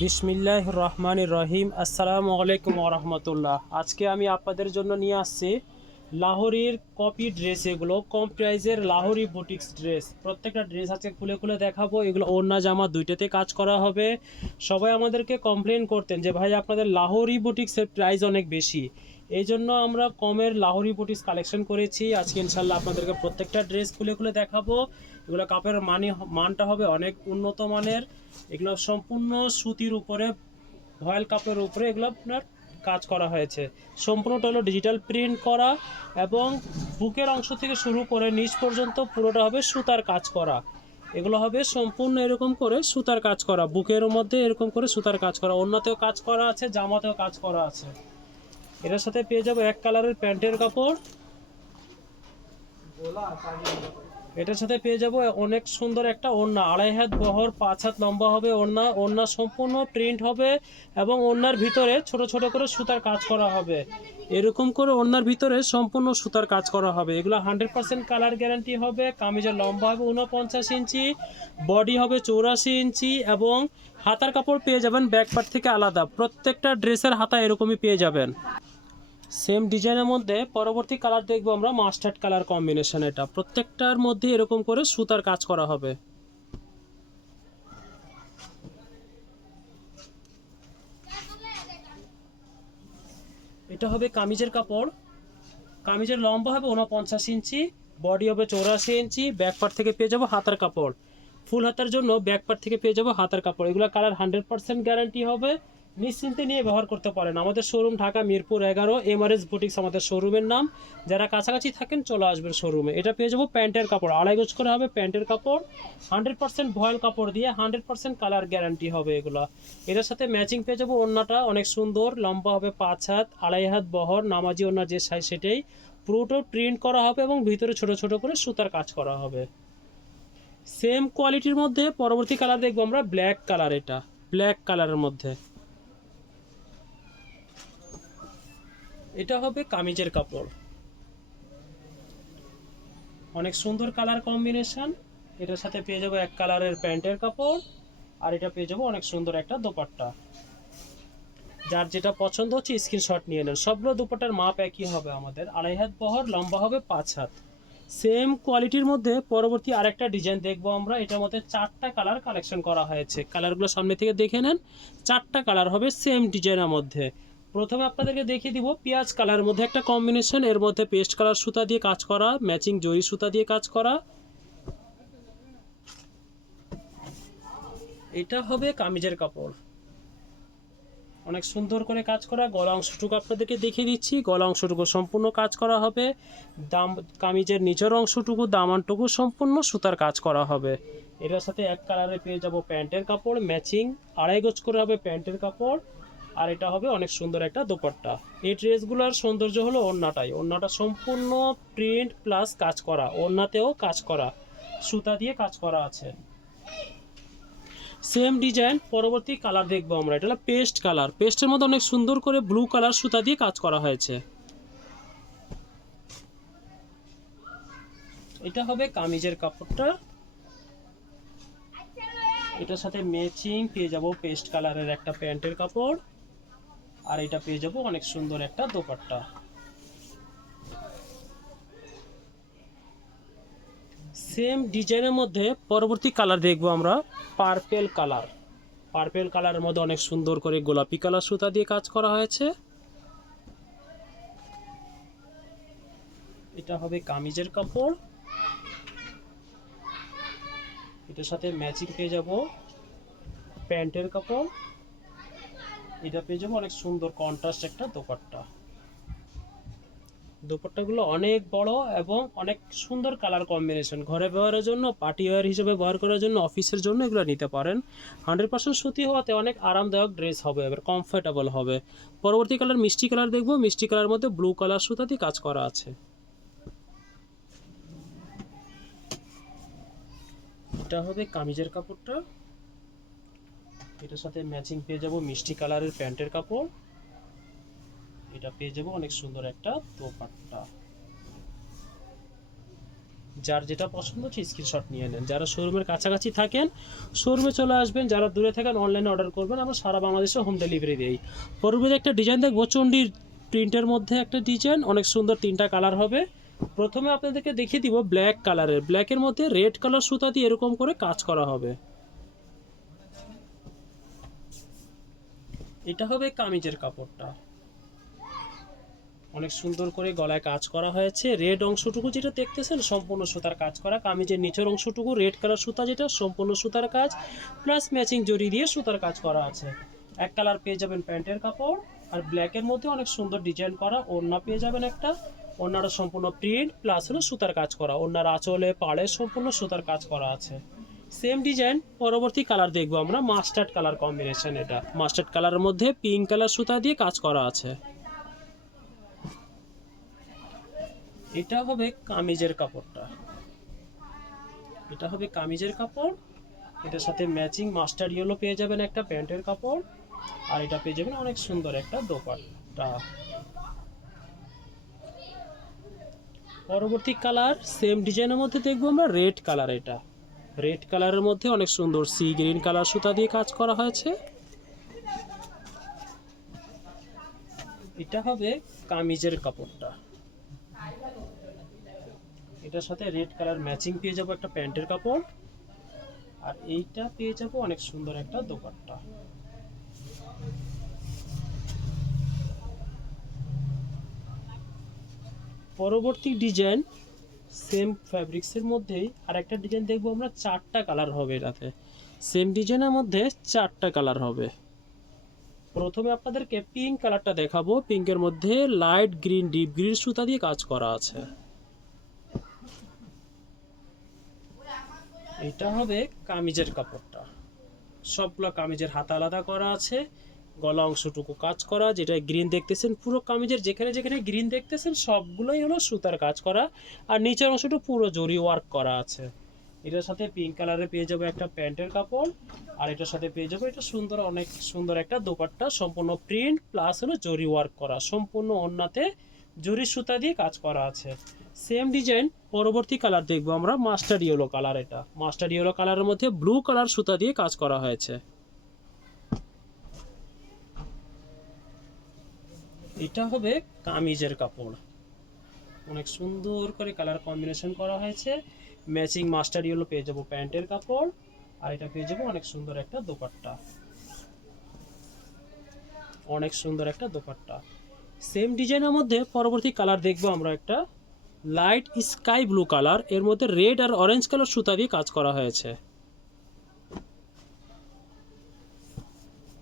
বিসমিল্লাহির রহমানির রহিম। আসসালামু আলাইকুম ওয়া রাহমাতুল্লাহ। আজকে আমি আপনাদের জন্য নিয়ে আসছি লাহোরির কপি ড্রেস। এগুলো কম প্রাইজের লাহোরি বুটিক্স ড্রেস। প্রত্যেকটা ড্রেস আজকে খুলে খুলে দেখাবো। এগুলো ওড়না জামা দুইটাতে কাজ করা হবে। সবাই আমাদেরকে কমপ্লেন করতেন যে ভাই আপনাদের লাহোরি বুটিক্সের প্রাইস অনেক বেশি, এই জন্য আমরা কমের লাহোরি বুটিক্স কালেকশন করেছি। আজকে ইনশাল্লাহ আপনাদেরকে প্রত্যেকটা ড্রেস খুলে খুলে দেখাবো। এগুলো কাপড়ের মানটা হবে অনেক উন্নত মানের। এগুলো সম্পূর্ণ সুতির উপরে, ভয়েল কাপড়ের উপরে এগুলো আপনার কাজ করা হয়েছে। সম্পূর্ণটা হলো ডিজিটাল প্রিন্ট করা এবং বুকের অংশ থেকে শুরু করে নিচ পর্যন্ত পুরোটা হবে সুতার কাজ করা। এগুলো হবে সম্পূর্ণ এরকম করে সুতার কাজ করা, বুকের মধ্যে এরকম করে সুতার কাজ করা, অন্যতেও কাজ করা আছে, জামাতেও কাজ করা আছে। এটার সাথে পেয়ে যাবো এক কালারের প্যান্টের কাপড়। এটার সাথে পেয়ে যাবো অনেক সুন্দর একটা ওড়না, 2.5 হাত বহর, 5 হাত লম্বা হবে ওড়না। ওড়না সম্পূর্ণ প্রিন্ট হবে এবং ওড়নার ভিতরে ছোট ছোট করে সুতার কাজ করা হবে। এরকম করে ওড়নার ভিতরে সম্পূর্ণ সুতার কাজ করা হবে। এগুলো 100% কালার গ্যারান্টি হবে। কামিজের লম্বা হবে 49 ইঞ্চি, বডি হবে 84 ইঞ্চি এবং হাতার কাপড় পেয়ে যাবেন ব্যাক পার্ট থেকে আলাদা। প্রত্যেকটা ড্রেসের হাতা এরকমই পেয়ে যাবেন। সেম ডিজাইনের মধ্যে পরবর্তী কালার দেখবো আমরা মাস্টার্ড কালার কম্বিনেশন। এটা প্রত্যেকটার মধ্যে এরকম করে সুতার কাজ করা হবে। এটা হবে কামিজের কাপড়। কামিজের লম্বা হবে 49 ইঞ্চি, বডি হবে 84 ইঞ্চি। ব্যাক পার্ট থেকে পেয়ে যাবো হাতার কাপড়। ফুল হাতার জন্য ব্যাক পার্ট থেকে পেয়ে যাবো হাতার কাপড়। এগুলো কালার 100% গ্যারান্টি হবে। নিশ্চিন্তে নিয়ে ব্যবহার করতে পারেন। আমাদের showroom Dhaka Mirpur 11, Mrs boutiques আমাদের শোরুমের নাম। যারা কাছাকাছি থাকেন চলে আসবেন শোরুমে। এটা পেয়ে যাবো প্যান্টের কাপড়, 2.5 গজ করে হবে প্যান্টের কাপড়। 100% ভয়েল কাপড় দিয়ে 100% কালার গ্যারান্টি হবে এগুলো। এটার সাথে ম্যাচিং পেয়ে যাবো ওড়নাটা অনেক সুন্দর, লম্বা হবে 5 হাত, 2.5 হাত বহর, নামাজি ওড়না যে সাইজ সেটাই। পুরোটা প্রিন্ট করা হবে এবং ভিতরে ছোট ছোট করে সুতার কাজ করা হবে। সেম কোয়ালিটির মধ্যে পরবর্তী কালার দেখবো আমরা ব্ল্যাক কালার। এটা ব্ল্যাক কালারের মধ্যে এটা হবে কামিজের কাপড়। অনেক সুন্দর কালার কম্বিনেশন। এটার সাথে পেয়ে যাবো এক কালারের প্যান্টের কাপড় আর এটা পেয়ে যাবো অনেক সুন্দর একটা দোপাট্টা। যার যেটা পছন্দ হচ্ছে স্ক্রিনশট নিয়ে নেন। সবগুলো দুপাট্টার মাপ একই হবে আমাদের, 2.5 হাত বহর, লম্বা হবে 5 হাত। সেম কোয়ালিটির মধ্যে পরবর্তী আরেকটা ডিজাইন দেখবো আমরা। এটার মধ্যে 4টা কালার কালেকশন করা হয়েছে। কালারগুলো সামনে থেকে দেখে নেন। 4টা কালার হবে সেম ডিজাইনের মধ্যে। প্রথমে আপনাদেরকে দেখিয়ে দিব পেঁয়াজ কালারের মধ্যে একটা কম্বিনেশন। এর মধ্যে পেস্ট কালার সুতা দিয়ে কাজ করা, ম্যাচিং জরি সুতা দিয়ে কাজ করা। এটা হবে কামিজের কাপড়, অনেক সুন্দর করে কাজ করা। গলা অংশটুকু আপনাদেরকে দেখিয়ে দিচ্ছি। গলা অংশটুকু সম্পূর্ণ কাজ করা হবে। দাম কামিজের নিচের অংশটুকু, দামানটুকু সম্পূর্ণ সুতার কাজ করা হবে। এটার সাথে এক কালারে পেয়ে যাব প্যান্টের কাপড়, ম্যাচিং 2.5 গজ করে হবে প্যান্টের কাপড়। আর এটা হবে অনেক সুন্দর একটা দোপাট্টা। এই ড্রেসগুলোর সৌন্দর্য হলো ওড়নাটাই। ওড়নাটা সম্পূর্ণ প্রিন্ট প্লাস কাজ করা, ওড়নাতেও কাজ করা, সুতা দিয়ে কাজ করা আছে। সেম ডিজাইন পরবর্তী কালার দেখবো আমরা। এটা হলো পেস্ট কালার। পেস্টের মধ্যে অনেক সুন্দর করে ব্লু কালার সুতা দিয়ে কাজ করা হয়েছে। এটা হবে কামিজের কাপড়টা। এটার সাথে ম্যাচিং পেয়ে যাব পেস্ট কালারের একটা প্যান্টের কাপড় আর এটা পেয়ে যাব অনেক সুন্দর একটা দোপাট্টা। সেম ডিজাইনের মধ্যে পরবর্তী কালার দেখবো আমরা পার্পেল কালার। পার্পেল কালারের মধ্যে অনেক সুন্দর করে গোলাপি কালার সুতা দিয়ে কাজ করা হয়েছে। এটা হবে কামিজের কাপড়। এটার সাথে ম্যাচিং পেয়ে যাব প্যান্টের কাপড়। এটা পেয়ে যাবো অনেক সুন্দর কন্ট্রাস্ট একটা দোপাট্টা। দোপাট্টাগুলো অনেক বড় এবং অনেক সুন্দর কালার কম্বিনেশন। ঘরে ব্যবহারের জন্য, পার্টি ওয়্যার হিসেবে ব্যবহার করার জন্য, অফিসের জন্য এগুলো নিতে পারেন। 100% সুতি হওয়াতে অনেক আরামদায়ক ড্রেস হবে, এবার কমফোর্টেবল হবে। পরবর্তী কালার মিষ্টি কালার দেখবো। মিষ্টি কালার মধ্যে ব্লু কালার সুতা দিয়ে কাজ করা আছে। এটা হবে কামিজের কাপড়টা। এটার সাথে ম্যাচিং পেয়ে যাব মিষ্টি কালারের প্যান্টের কাপড়। এটা পেয়ে যাব অনেক সুন্দর একটা দোপাট্টা। যার যেটা পছন্দ হচ্ছে স্ক্রিনশট নিয়ে নেন। যারা শোরুমের কাছাকাছি থাকেন শোরুমে চলে আসবেন, যারা দূরে থাকেন অনলাইনে অর্ডার করবেন, আমরা সারা বাংলাদেশে হোম ডেলিভারি দিই। পরবর্তী একটা ডিজাইন দেখবো চণ্ডীর প্রিন্টের মধ্যে একটা ডিজাইন, অনেক সুন্দর, 3টা কালার হবে। প্রথমে আপনাদেরকে দেখিয়ে দিব ব্ল্যাক কালারের, ব্ল্যাকের মধ্যে রেড কালার সুতা দিয়ে এরকম করে কাজ করা হবে। এটা হবে কামিজের কাপড়টা, অনেক সুন্দর করে গলায় কাজ করা হয়েছে। রেড অংশটুকু যেটা দেখতেছেন সম্পূর্ণ সুতার কাজ করা, কামিজের নিচের অংশটুকু রেড কালার সুতা যেটা সম্পূর্ণ সুতার কাজ, প্লাস ম্যাচিং জড়ি দিয়ে সুতার কাজ করা আছে। এক কালার পেয়ে যাবেন প্যান্টের কাপড়, আর ব্ল্যাকের মধ্যে অনেক সুন্দর ডিজাইন করা ওড়না পেয়ে যাবেন একটা, ওড়নাটা সম্পূর্ণ প্রিন্ট প্লাস হলো সুতার কাজ করা, ওড়নার আঁচলে পাড়ে সম্পূর্ণ সুতার কাজ করা আছে। সেম ডিজাইন পরবর্তী কালার দেখবো আমরা মাস্টার্ড কালার কম্বিনেশন, এটা মাস্টার্ড কালারের মধ্যে পিঙ্ক কালার সুতা দিয়ে কাজ করা আছে। এটা হবে কামিজের কাপড়টা, এটা হবে কামিজের কাপড়, এটার সাথে ম্যাচিং মাস্টার ইয়েলো পেয়ে যাবেন একটা প্যান্টের কাপড়, আর এটা পেয়ে যাবেন অনেক সুন্দর একটা দোপাট্টা। পরবর্তী কালার সেম ডিজাইনের মধ্যে দেখবো আমরা রেড কালার, এটা রেড কালারের মধ্যে অনেক সুন্দর সি গ্রিন কালার সুতা দিয়ে কাজ করা হয়েছে। এটা হবে কামিজের কাপড়টা, এটার সাথে রেড কালার ম্যাচিং পেয়ে যাবো একটা প্যান্টের কাপড়, আর এইটা পেয়ে যাবো অনেক সুন্দর একটা দোপাট্টা। পরবর্তী ডিজাইন সেম ফ্যাব্রিক্সের মধ্যেই আর একটা ডিজাইন দেখবো আমরা, 4টা কালার হবে এটাতে, সেম ডিজাইনের মধ্যে 4টা কালার হবে। প্রথমে আপনাদেরকে পিঙ্ক কালারটা দেখাবো, পিঙ্কের মধ্যে লাইট গ্রিন ডিপ গ্রিন সুতা দিয়ে কাজ করা আছে। এটা হবে কামিজের কাপড়টা, সবগুলো কামিজের হাতা আলাদা করা আছে, গলা অংশটুকু কাজ করা, যেটা গ্রিন দেখতেছেন পুরো কামিজের যেখানে যেখানে গ্রিন দেখতেছেন সবগুলোই হলো সুতার কাজ করা, আর নিচের অংশটা পুরো জরি ওয়ার্ক করা আছে। এটার সাথে পিঙ্ক কালারে পেয়ে যাবো একটা প্যান্টের কাপড়, আর এটার সাথে পেয়ে যাবো এটা সুন্দর, অনেক সুন্দর একটা দোপাট্টা, সম্পূর্ণ প্রিন্ট প্লাস হলো জরি ওয়ার্ক করা, সম্পূর্ণ ওড়নাতে জরি সুতা দিয়ে কাজ করা আছে। সেম ডিজাইন পরবর্তী কালার দেখবো আমরা মাস্টার্ড ইয়েলো কালার, এটা মাস্টার্ড ইয়েলো কালারের মধ্যে ব্লু কালার সুতা দিয়ে কাজ করা হয়েছে। এটা হবে কামিজের কাপড়, অনেক সুন্দর করে কালার কম্বিনেশন করা হয়েছে, ম্যাচিং মাস্টার ইয়েলো পেয়ে যাবো প্যান্টের কাপড়, আর এটা পেয়ে যাবো অনেক সুন্দর একটা দোপাট্টা, অনেক সুন্দর একটা দোপাট্টা। সেম ডিজাইনের মধ্যে পরবর্তী কালার দেখবো আমরা একটা লাইট স্কাই ব্লু কালার, এর মধ্যে রেড আর অরেঞ্জ কালার সুতা দিয়ে কাজ করা হয়েছে।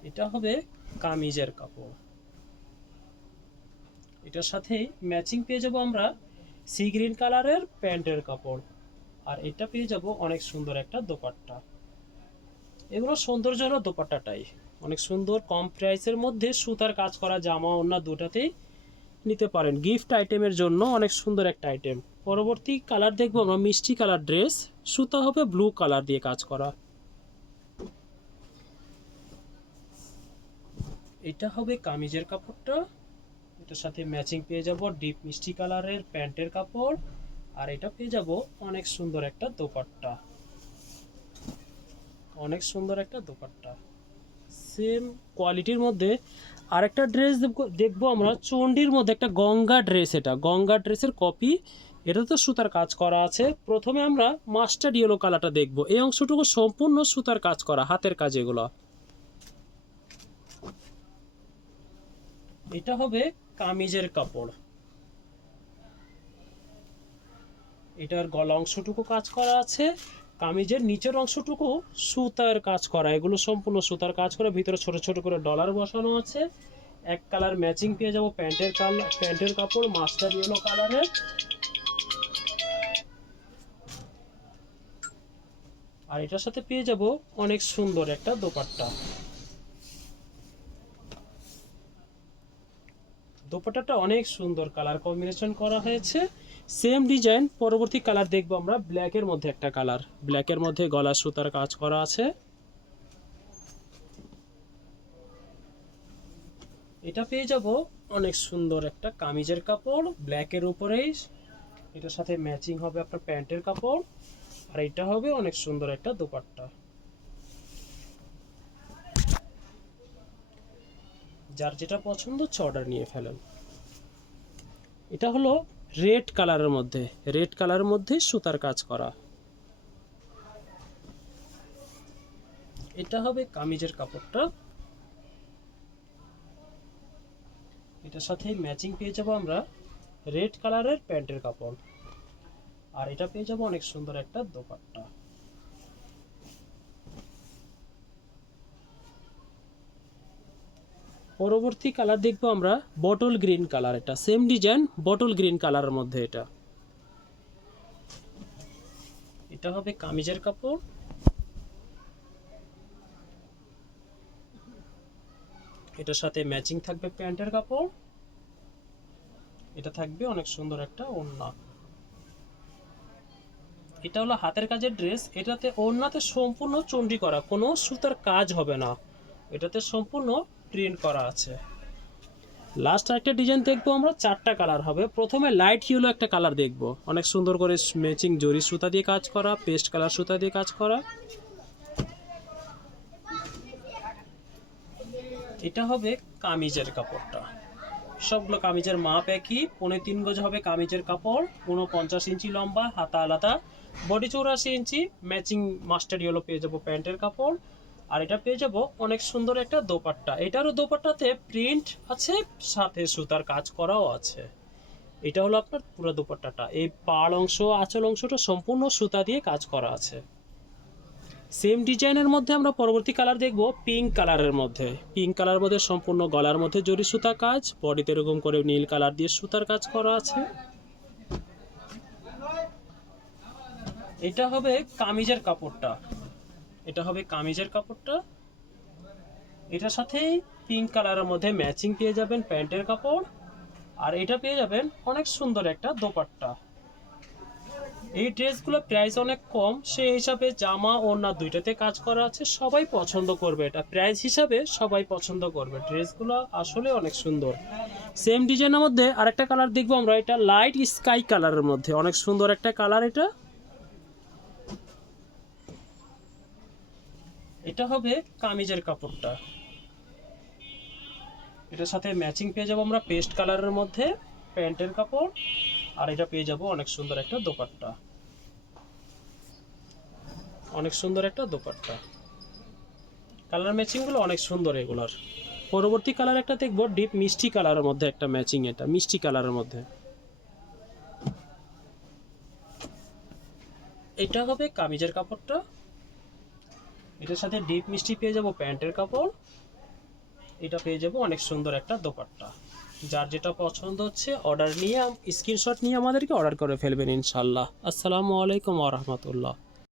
এটা হবে কামিজের কাপড়, এটার সাথে ম্যাচিং পেয়ে যাব আমরা সি গ্রিন কালারের প্যান্টের কাপড়, আর এটা পেয়ে যাব অনেক সুন্দর একটা দোপাট্টা। এগুলো সৌন্দর্য হলো দোপাট্টাটাই, অনেক সুন্দর, কম প্রাইসের মধ্যে সুতার কাজ করা জামা ওড়না দুটাতেই নিতে পারেন, গিফট আইটেমের জন্য অনেক সুন্দর একটা আইটেম। পরবর্তী কালার দেখবো আমরা মিষ্টি কালার ড্রেস, সুতা হবে ব্লু কালার দিয়ে কাজ করা। এটা হবে কামিজের কাপড়টা, এটার সাথে ম্যাচিং পেয়ে যাব ডিপ মিষ্টি কালারের প্যান্টের কাপড়, আর এটা পেয়ে যাব অনেক সুন্দর একটা দোপাট্টা, অনেক সুন্দর একটা দোপাট্টা। সেম কোয়ালিটির মধ্যে আরেকটা ড্রেস দেখবো আমরা চণ্ডীর মধ্যে একটা গঙ্গা ড্রেস, এটা গঙ্গা ড্রেসের কপি, এটা তো সুতার কাজ করা আছে। প্রথমে আমরা মাস্টার্ড ইয়েলো কালারটা দেখবো, এই অংশটুকু সম্পূর্ণ সুতার কাজ করা, হাতের কাজ এগুলো। এটা হবে কামিজের কাপড়, এটার গলা অংশটুকু কাজ করা আছে, কামিজের নিচের অংশটুকু সুতার কাজ করা, এগুলো সম্পূর্ণ সুতার কাজ করা, ভিতরে ছোট ছোট করে ডলার বসানো আছে। এক কালার ম্যাচিং পেয়ে যাব প্যান্টের কালার, প্যান্টের কাপড় মাস্টার ইয়েলো কালারের, আর এটার সাথে পেয়ে যাব অনেক সুন্দর একটা দোপাট্টা। দোপাট্টাটা অনেক সুন্দর কালার কম্বিনেশন করা হয়েছে। সেম ডিজাইন পরবর্তী কালার দেখবো আমরা ব্ল্যাকের মধ্যে একটা কালার, ব্ল্যাকের মধ্যে গলা সুতার কাজ করা আছে। এটা পেয়ে যাব অনেক সুন্দর একটা কামিজের কাপড়, ব্ল্যাকের উপরেই এটার সাথে ম্যাচিং হবে আপনার প্যান্টের কাপড়, আর এটা হবে অনেক সুন্দর একটা দোপাট্টা। যার যেটা পছন্দ হচ্ছে অর্ডার নিয়ে ফেলেন। এটা হলো রেড কালারের মধ্যে, রেড কালারের মধ্যে সুতার কাজ করা। এটা হবে কামিজের কাপড়টা, এটার সাথে ম্যাচিং পেয়ে যাবো আমরা রেড কালারের প্যান্টের কাপড়, আর এটা পেয়ে যাবো অনেক সুন্দর একটা দোপাট্টা। পরবর্তী কালার দেখবো আমরা বটল গ্রিন কালার, এটা সেম ডিজাইন বটল গ্রিন কালারের মধ্যে। এটা হবে কামিজের কাপড়, এটার সাথে ম্যাচিং থাকবে প্যান্টের কাপড়, এটা থাকবে অনেক সুন্দর একটা ওড়না। এটা হলো হাতের কাজের ড্রেস, এটাতে ওড়নাতে সম্পূর্ণ চন্ডি করা, কোনো সুতার কাজ হবে না, এটাতে সম্পূর্ণ প্রিন্ট করা আছে। লাস্ট একটা ডিজাইন দেখবো আমরা, 4টা কালার হবে। প্রথমে লাইট ইয়েলো একটা কালার দেখবো, অনেক সুন্দর করে ম্যাচিং জরি সুতা দিয়ে কাজ করা, পেস্ট কালার সুতা দিয়ে কাজ করা। এটা হবে কামিজের কাপড়টা, সবগুলো কামিজের মাপ একই, 3.25 গজ হবে কামিজের কাপড়, 49 ইঞ্চি লম্বা, হাতা আলাদা, বডি 84 ইঞ্চি, ম্যাচিং মাস্টার ইয়েলো পেয়ে যাবো প্যান্টের কাপড়, আর এটা পেয়ে যাবো অনেক সুন্দর একটা দোপাট্টা। এটারও দোপাট্টাতে প্রিন্ট আছে, সাথে সুতার কাজ করাও আছে। এটা হলো আপনার পুরো দোপাট্টাটা, এই পাড় অংশ আঁচল অংশটা সম্পূর্ণ সুতা দিয়ে কাজ করা আছে। সেম ডিজাইনের মধ্যে আমরা পরবর্তী কালার দেখব পিঙ্ক কালারের মধ্যে। পিঙ্ক কালারের মধ্যে সম্পূর্ণ গলার মধ্যে জরি সুতা কাজ, বডিতে এরকম করে নীল কালার দিয়ে সুতার কাজ করা আছে। এটা হবে কামিজের কাপড়টা, এটা হবে কামিজের কাপড়টা, এটার সাথে পিঙ্ক কালারের মধ্যে ম্যাচিং পেয়ে যাবেন প্যান্টের কাপড়, আর এটা পেয়ে যাবেন অনেক সুন্দর একটা দোপাট্টা। এই ড্রেসগুলো প্রাইস অনেক কম, সেই হিসাবে জামা ওড়না দুইটাতে কাজ করা আছে, সবাই পছন্দ করবে, এটা প্রাইস হিসাবে সবাই পছন্দ করবে। ড্রেসগুলো আসলে অনেক সুন্দর। সেম ডিজাইনের মধ্যে আরেকটা কালার দেখবো আমরা, এটা লাইট স্কাই কালারের মধ্যে, অনেক সুন্দর একটা কালার। এটা হবে কামিজের কাপড়টা, এটার সাথে ম্যাচিং পেয়ে যাবো আমরা পেস্ট কালারের মধ্যে প্যান্টের কাপড়, আর এটা পেয়ে যাবো অনেক সুন্দর একটা দোপাট্টা, অনেক সুন্দর একটা দোপাট্টা। কালার ম্যাচিংগুলো অনেক সুন্দর এগুলার। পরবর্তী কালার একটা দেখবো ডিপ মিষ্টি কালারের মধ্যে একটা ম্যাচিং, এটা মিষ্টি কালারের মধ্যে। এটা হবে কামিজের কাপড়টা, এটার সাথে ডিপ মিষ্টি পেয়ে যাবো প্যান্টের কাপড়, এটা পেয়ে যাবো অনেক সুন্দর একটা দোপাট্টা। যার যেটা পছন্দ হচ্ছে অর্ডার নিয়ে স্ক্রিনশট নিয়ে আমাদেরকে অর্ডার করে ফেলবেন ইনশাল্লাহ। আসসালামু আলাইকুম ওয়া রাহমাতুল্লাহ।